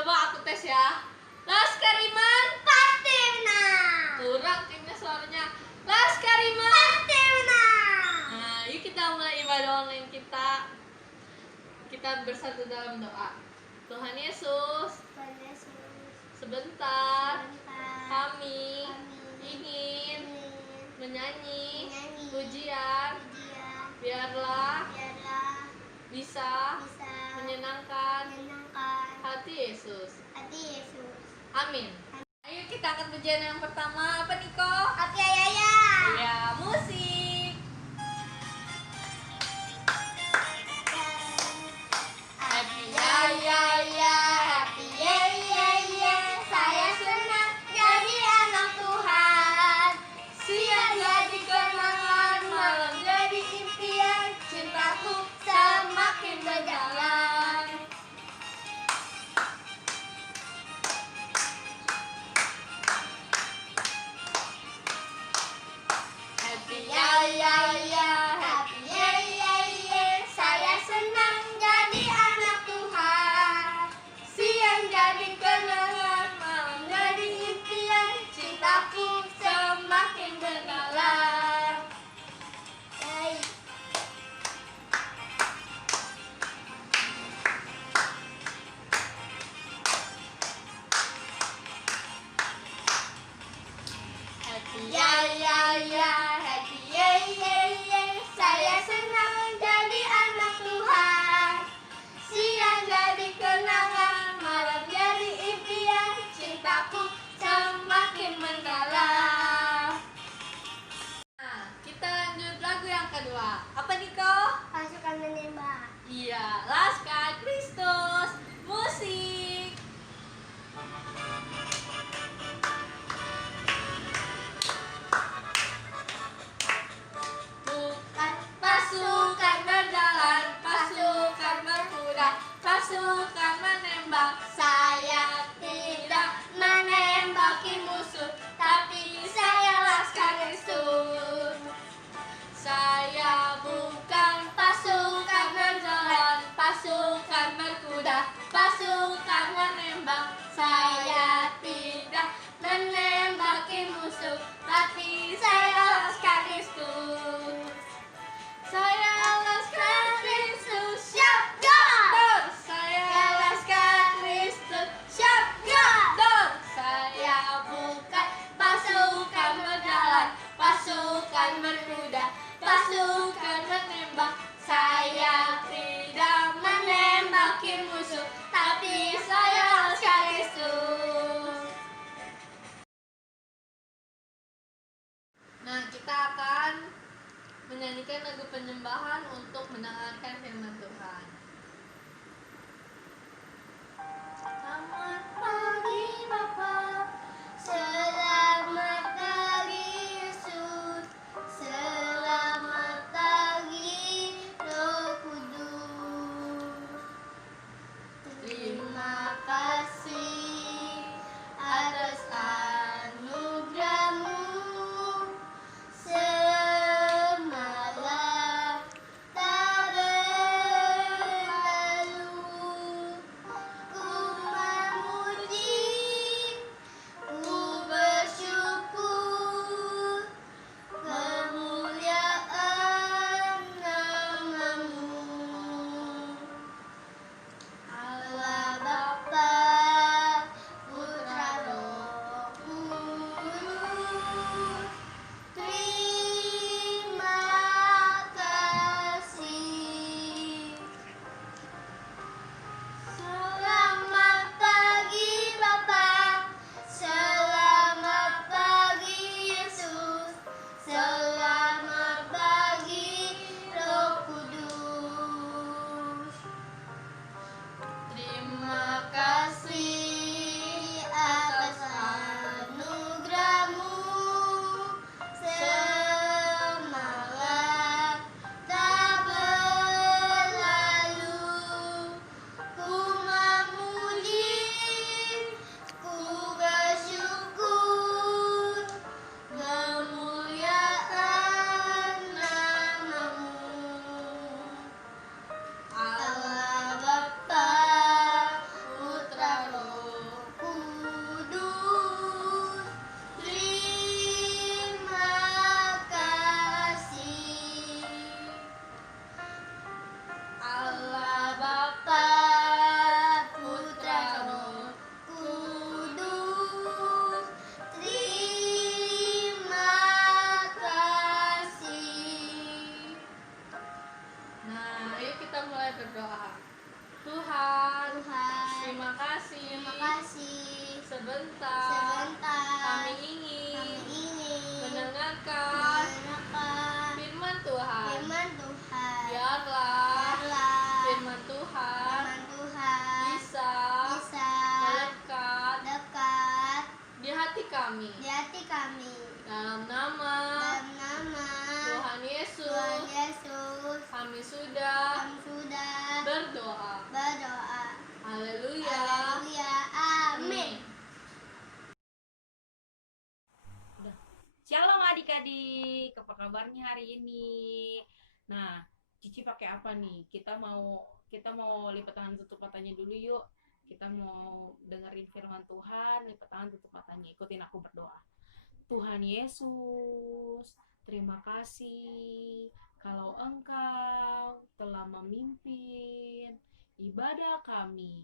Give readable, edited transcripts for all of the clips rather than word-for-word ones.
Coba aku tes ya. Laskar Iman pasti menang. kurang timnya suaranya. Laskar Iman Pasti menang. Nah, yuk kita mulai ibadah online kita. Kita bersatu dalam doa. Tuhan Yesus, Tuhan Yesus, sebentar sebentar kami kami ingin menyanyi menyanyi pujian. pujian. Biarlah Biarlah bisa bisa menyenangkan menyenangkan hati Yesus. hati Yesus. Amin. Ayo kita angkat pujian yang pertama. Apa Niko? Happy Ayaya. Ya, musik. Happy Ayaya, happy Ayaya. Saya senang jadi anak Tuhan. Siang jadi kenangan, malam jadi impian. Cintaku semakin berjalan. Happy Ayaya, happy Ayaya. Saya senang jadi anak Tuhan. Siang jadi kenangan, malam jadi impian. Cintaku semakin berdalam. Happy Ayaya, happy Ayaya. Saya senang jadi anak Tuhan. Siang jadi kenangan, malam jadi impian. Cintaku semakin mendalam. Nah, kita lanjut lagu yang kedua. Apa Niko? Pasukan menembak. Iya, Laskar Kristus. Musik. Bukan pasukan berjalan, pasukan berkuda, pasukan menembak. Saya tidak menembaki musuh, tapi saya Laskar Kristus. Saya Bukan pasukan berjalan, pasukan berkuda, pasukan menembak. Saya tidak menembaki musuh, tapi saya Laskar Kristus. Saya Laskar Kristus, siap gor. Saya Laskar Kristus, siap gor. Saya bukan pasukan berjalan, pasukan berkuda, pasukan menembak. Saya tidak menembaki musuh, tapi saya Laskar Kristus. Nah, kita akan menyanyikan lagu penyembahan untuk mendengarkan firman Tuhan. Selamat pagi Bapa, selamat pagi Yesus, selamat pagi Roh Kudus. Terima kasih atas anugerah-Mu. Semalam tak Nah, yuk kita mulai berdoa. Tuhan, terima kasih. Sebentar kami ingin mendengarkan firman Tuhan. Biarlah firman Tuhan bisa melekat di hati kami. Dalam nama Tuhan Yesus, kami sudah berdoa. Haleluya. Amin. Shalom adik-adik, apa kabarnya hari ini? Nah, Cici pakai apa nih? Kita mau lipat tangan tutup matanya dulu yuk. Kita mau dengerin firman Tuhan, lipat tangan tutup matanya. Ikutin aku berdoa. Tuhan Yesus, terima kasih kalau Engkau telah memimpin ibadah kami.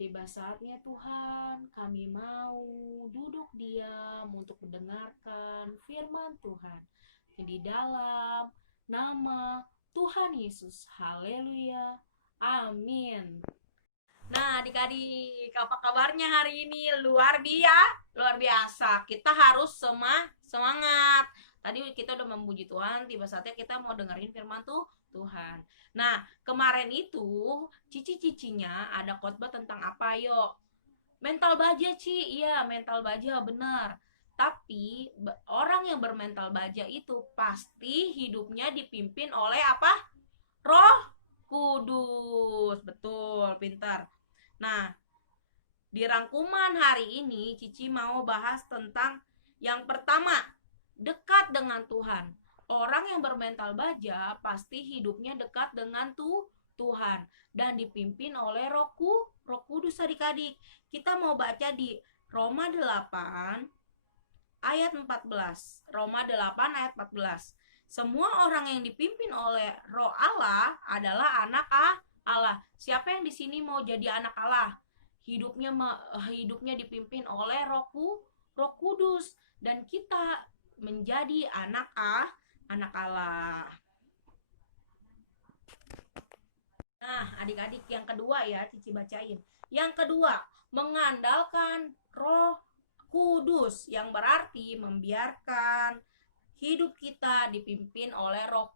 Tiba saatnya Tuhan, kami mau duduk diam untuk mendengarkan firman Tuhan. Di dalam nama Tuhan Yesus. Haleluya. Amin. Nah, adik-adik, apa kabarnya hari ini? Luar biasa. Kita harus semangat. Tadi kita udah memuji Tuhan, tiba saatnya kita mau dengerin firman Tuhan. Nah, kemarin itu cici-cicinya ada khotbah tentang apa, yuk? Mental baja, Ci. Iya, mental baja, benar. Tapi orang yang bermental baja itu pasti hidupnya dipimpin oleh apa? Roh Kudus. Betul, pintar. Nah, di rangkuman hari ini Cici mau bahas tentang yang pertama, dekat dengan Tuhan. Orang yang bermental baja pasti hidupnya dekat dengan Tuhan dan dipimpin oleh Roh Kudus adik-adik. Kita mau baca di Roma 8 ayat 14. Roma 8 ayat 14. Semua orang yang dipimpin oleh Roh Allah adalah anak Allah. Siapa yang di sini mau jadi anak Allah? Hidupnya dipimpin oleh Roh Kudus dan kita menjadi anak Allah. Nah, adik-adik, yang kedua ya, Cici bacain. Yang kedua, mengandalkan Roh Kudus, yang berarti membiarkan hidup kita dipimpin oleh Roh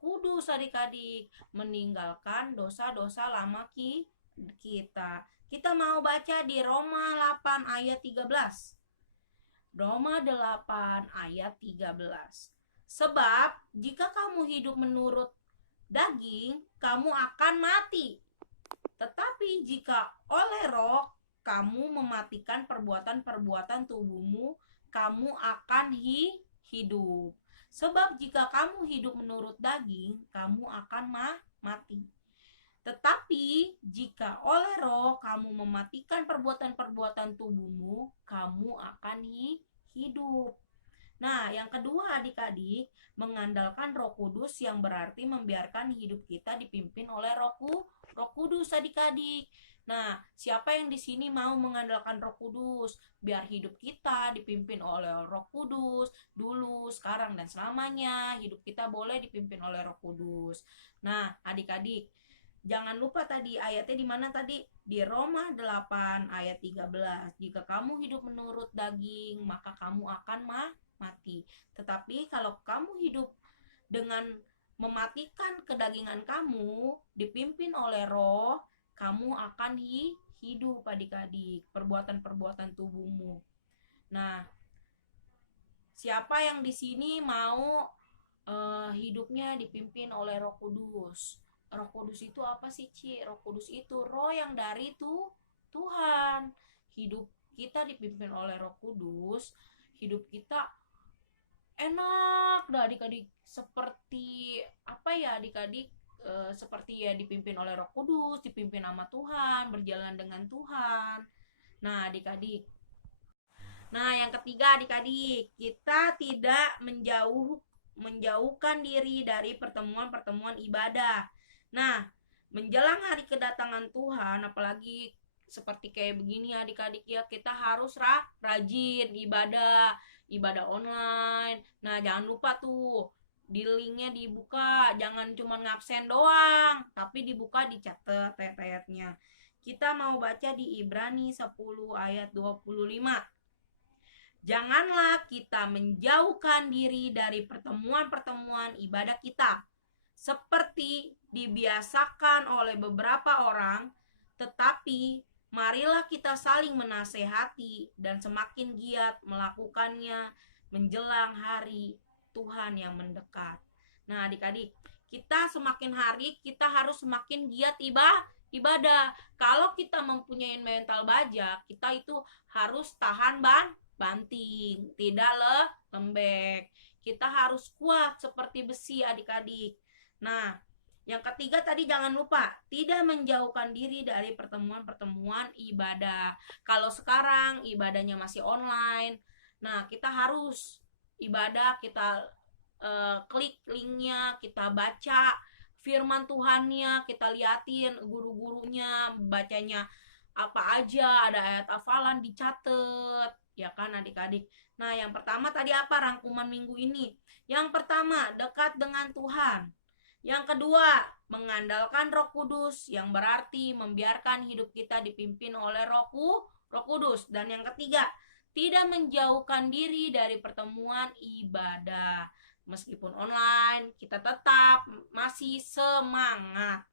Kudus adik-adik, meninggalkan dosa-dosa lama kita. Kita mau baca di Roma 8 ayat 13. Roma 8 ayat 13. Sebab jika kamu hidup menurut daging, kamu akan mati. Tetapi jika oleh Roh kamu mematikan perbuatan-perbuatan tubuhmu, kamu akan hidup. Sebab jika kamu hidup menurut daging, kamu akan mati. Tetapi jika oleh Roh kamu mematikan perbuatan-perbuatan tubuhmu, kamu akan hidup. Nah, yang kedua adik-adik, mengandalkan Roh Kudus yang berarti membiarkan hidup kita dipimpin oleh Roh Kudus adik-adik. Nah, siapa yang di sini mau mengandalkan Roh Kudus? Biar hidup kita dipimpin oleh Roh Kudus dulu, sekarang, dan selamanya. Hidup kita boleh dipimpin oleh Roh Kudus. Nah, adik-adik, jangan lupa tadi ayatnya di mana tadi? Di Roma 8 ayat 13. Jika kamu hidup menurut daging, maka kamu akan mati. Tetapi kalau kamu hidup dengan mematikan kedagingan kamu, dipimpin oleh Roh, kamu akan hidup adik-adik, perbuatan-perbuatan tubuhmu. Nah, siapa yang di sini mau hidupnya dipimpin oleh Roh Kudus? Roh Kudus itu apa sih, Ci? Roh Kudus itu roh yang dari Tuhan. Hidup kita dipimpin oleh Roh Kudus, hidup kita enak dah adik-adik, seperti apa ya adik-adik, seperti ya dipimpin oleh Roh Kudus, dipimpin sama Tuhan, berjalan dengan Tuhan. Nah adik-adik, nah yang ketiga adik-adik, kita tidak menjauhkan diri dari pertemuan-pertemuan ibadah. Nah, menjelang hari kedatangan Tuhan, apalagi seperti kayak begini adik-adik ya, kita harus rajin ibadah online. Nah, jangan lupa tuh di linknya dibuka, jangan cuma ngabsen doang, tapi dibuka, dicatat ayat-ayatnya. Kita mau baca di Ibrani 10 ayat 25. Janganlah kita menjauhkan diri dari pertemuan-pertemuan ibadah kita, seperti dibiasakan oleh beberapa orang, tetapi marilah kita saling menasehati dan semakin giat melakukannya menjelang hari Tuhan yang mendekat. Nah, adik-adik, kita semakin hari kita harus semakin giat ibadah. Kalau kita mempunyai mental baja, kita itu harus tahan banting, tidak lembek. Kita harus kuat seperti besi, adik-adik. Nah, yang ketiga tadi jangan lupa, tidak menjauhkan diri dari pertemuan-pertemuan ibadah. Kalau sekarang ibadahnya masih online, nah kita harus ibadah, kita klik linknya, kita baca firman Tuhannya, kita liatin guru-gurunya bacanya apa aja, ada ayat hafalan dicatat, ya kan adik-adik. Nah, yang pertama tadi apa rangkuman minggu ini? Yang pertama, dekat dengan Tuhan. Yang kedua, mengandalkan Roh Kudus, yang berarti membiarkan hidup kita dipimpin oleh Roh Kudus. Dan yang ketiga, tidak menjauhkan diri dari pertemuan ibadah. Meskipun online, kita tetap masih semangat.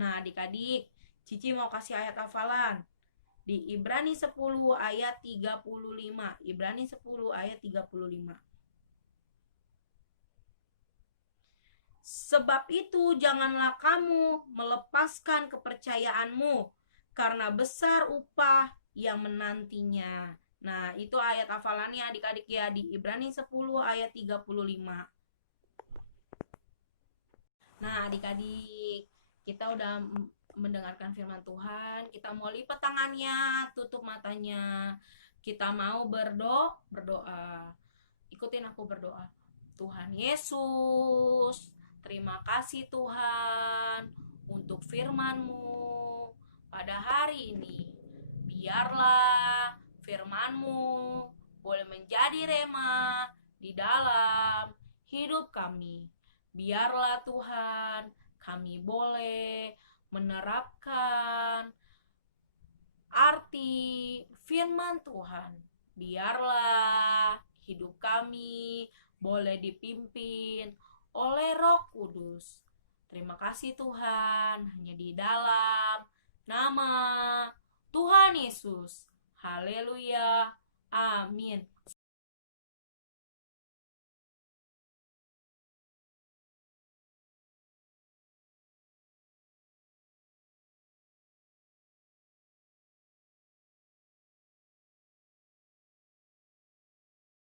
Nah, adik-adik, Cici mau kasih ayat hafalan. Di Ibrani 10 ayat 35. Ibrani 10 ayat 35. Sebab itu janganlah kamu melepaskan kepercayaanmu, karena besar upah yang menantinya. Nah, itu ayat hafalannya adik-adik ya, di Ibrani 10 ayat 35. Nah, adik-adik, kita udah mendengarkan firman Tuhan, kita mau lipat tangannya, tutup matanya. Kita mau berdoa. Ikutin aku berdoa. Tuhan Yesus, terima kasih Tuhan untuk firman-Mu pada hari ini. Biarlah firman-Mu boleh menjadi rema di dalam hidup kami. Biarlah Tuhan kami boleh menerapkan arti firman Tuhan. Biarlah hidup kami boleh dipimpin oleh Roh Kudus. Terima kasih Tuhan, hanya di dalam nama Tuhan Yesus. Haleluya. Amin.